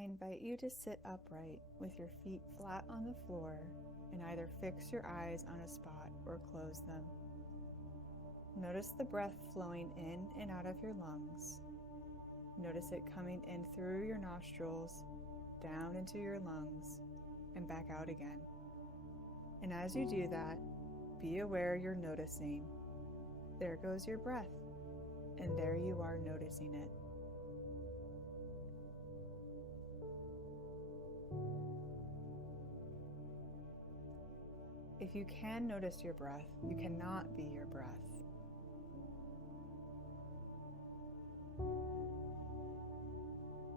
invite you to sit upright with your feet flat on the floor and either fix your eyes on a spot or close them. Notice the breath flowing in and out of your lungs. Notice it coming in through your nostrils, down into your lungs, and back out again. And as you do that, be aware you're noticing. There goes your breath, and there you are noticing it. If you can notice your breath, you cannot be your breath.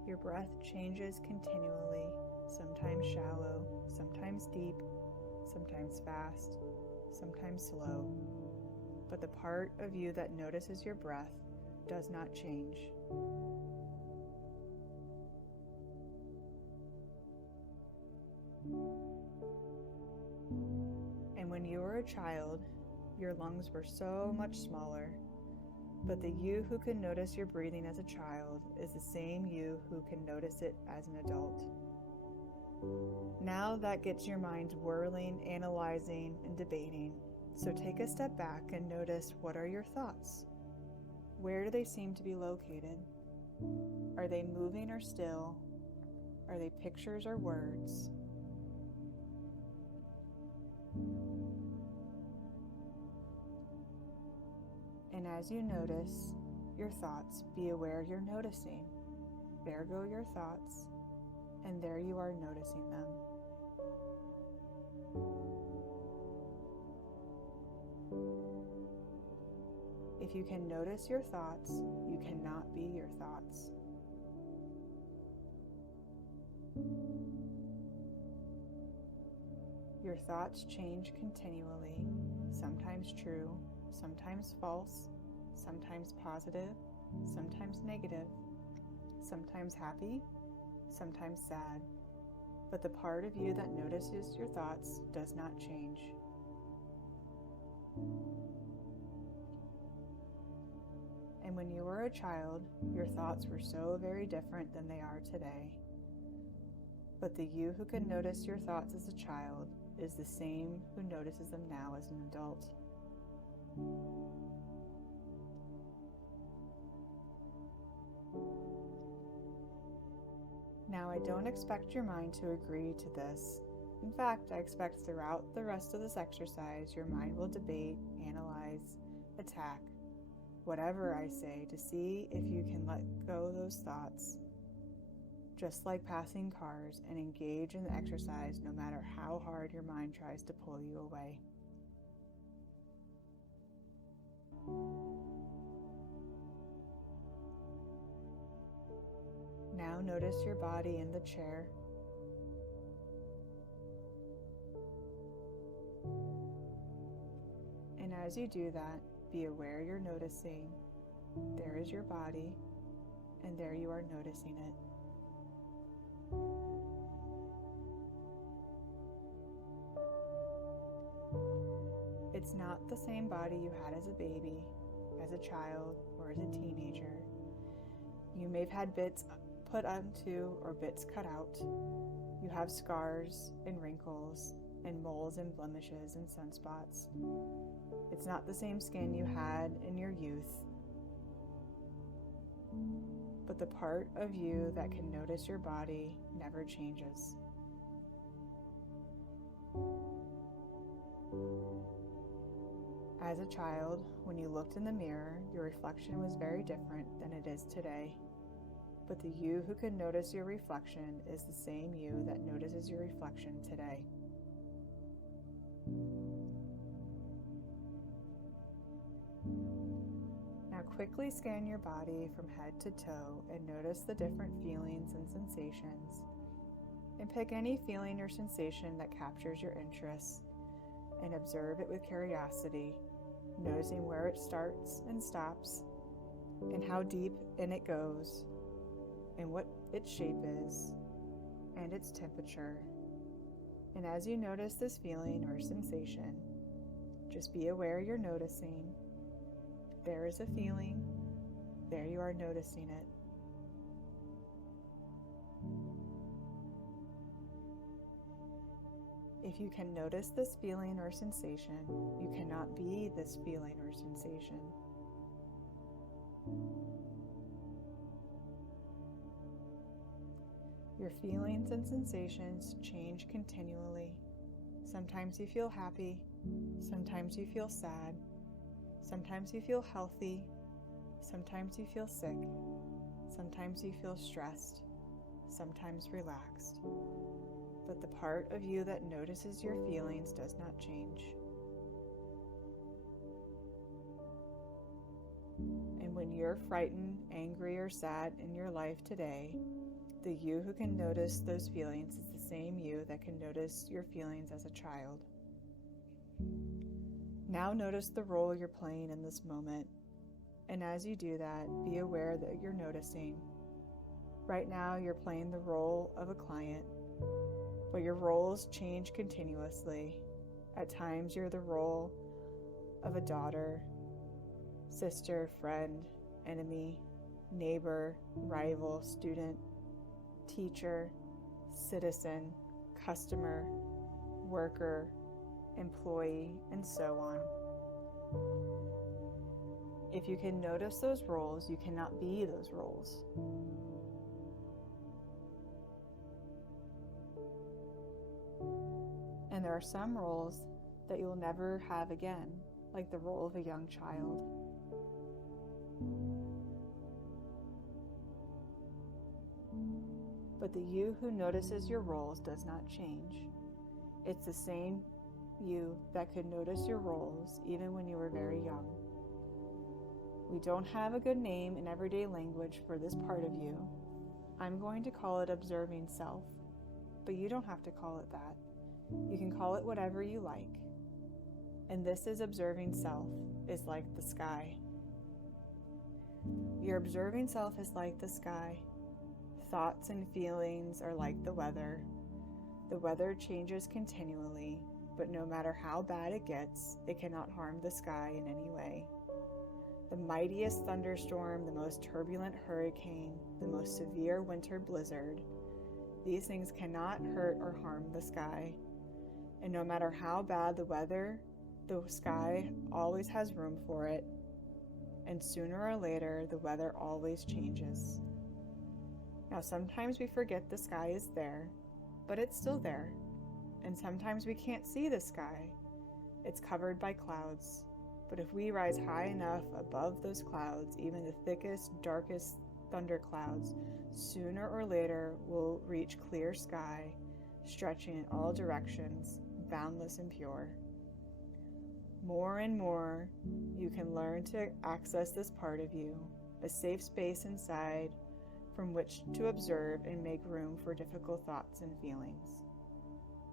Your breath changes continually, sometimes shallow, sometimes deep, sometimes fast, sometimes slow. But the part of you that notices your breath does not change. And when you were a child, your lungs were so much smaller, but the you who can notice your breathing as a child is the same you who can notice it as an adult. Now that gets your mind whirling, analyzing, and debating. So take a step back and notice, what are your thoughts? Where do they seem to be located? Are they moving or still? Are they pictures or words? And as you notice your thoughts, be aware you're noticing. There go your thoughts, and there you are noticing them. If you can notice your thoughts, you cannot be your thoughts. Your thoughts change continually, sometimes true, sometimes false, sometimes positive, sometimes negative, sometimes happy, sometimes sad. But the part of you that notices your thoughts does not change. And when you were a child, your thoughts were so very different than they are today. But the you who can notice your thoughts as a child is the same who notices them now as an adult. Now, I don't expect your mind to agree to this. In fact, I expect throughout the rest of this exercise, your mind will debate, analyze, attack, whatever I say, to see if you can let go those thoughts, just like passing cars, and engage in the exercise no matter how hard your mind tries to pull you away. Now notice your body in the chair. And as you do that, be aware you're noticing. There is your body, and there you are noticing it. It's not the same body you had as a baby, as a child, or as a teenager. You may have had bits put onto or bits cut out. You have scars and wrinkles and moles and blemishes and sunspots. It's not the same skin you had in your youth. But the part of you that can notice your body never changes. As a child, when you looked in the mirror, your reflection was very different than it is today. But the you who can notice your reflection is the same you that notices your reflection today. Now quickly scan your body from head to toe and notice the different feelings and sensations. And pick any feeling or sensation that captures your interest and observe it with curiosity, noticing where it starts and stops, and how deep in it goes, and what its shape is, and its temperature. And as you notice this feeling or sensation, just be aware you're noticing. There is a feeling, there you are noticing it. If you can notice this feeling or sensation, you cannot be this feeling or sensation. Your feelings and sensations change continually. Sometimes you feel happy, sometimes you feel sad, sometimes you feel healthy, sometimes you feel sick, sometimes you feel stressed, sometimes relaxed. But the part of you that notices your feelings does not change. And when you're frightened, angry, or sad in your life today, the you who can notice those feelings is the same you that can notice your feelings as a child. Now notice the role you're playing in this moment. And as you do that, be aware that you're noticing. Right now, you're playing the role of a client, but your roles change continuously. At times, you're the role of a daughter, sister, friend, enemy, neighbor, rival, student, teacher, citizen, customer, worker, employee, and so on. If you can notice those roles, you cannot be those roles. And there are some roles that you'll never have again, like the role of a young child. But the you who notices your roles does not change. It's the same you that could notice your roles even when you were very young. We don't have a good name in everyday language for this part of you. I'm going to call it observing self, but you don't have to call it that. You can call it whatever you like. And this is observing self, is like the sky. Your observing self is like the sky. Thoughts and feelings are like the weather. The weather changes continually, but no matter how bad it gets, it cannot harm the sky in any way. The mightiest thunderstorm, the most turbulent hurricane, the most severe winter blizzard, these things cannot hurt or harm the sky. And no matter how bad the weather, the sky always has room for it. And sooner or later, the weather always changes. Now, sometimes we forget the sky is there, but it's still there. And sometimes we can't see the sky. It's covered by clouds. But if we rise high enough above those clouds, even the thickest, darkest thunderclouds, sooner or later we'll reach clear sky, stretching in all directions, boundless and pure. More and more, you can learn to access this part of you, a safe space inside from which to observe and make room for difficult thoughts and feelings.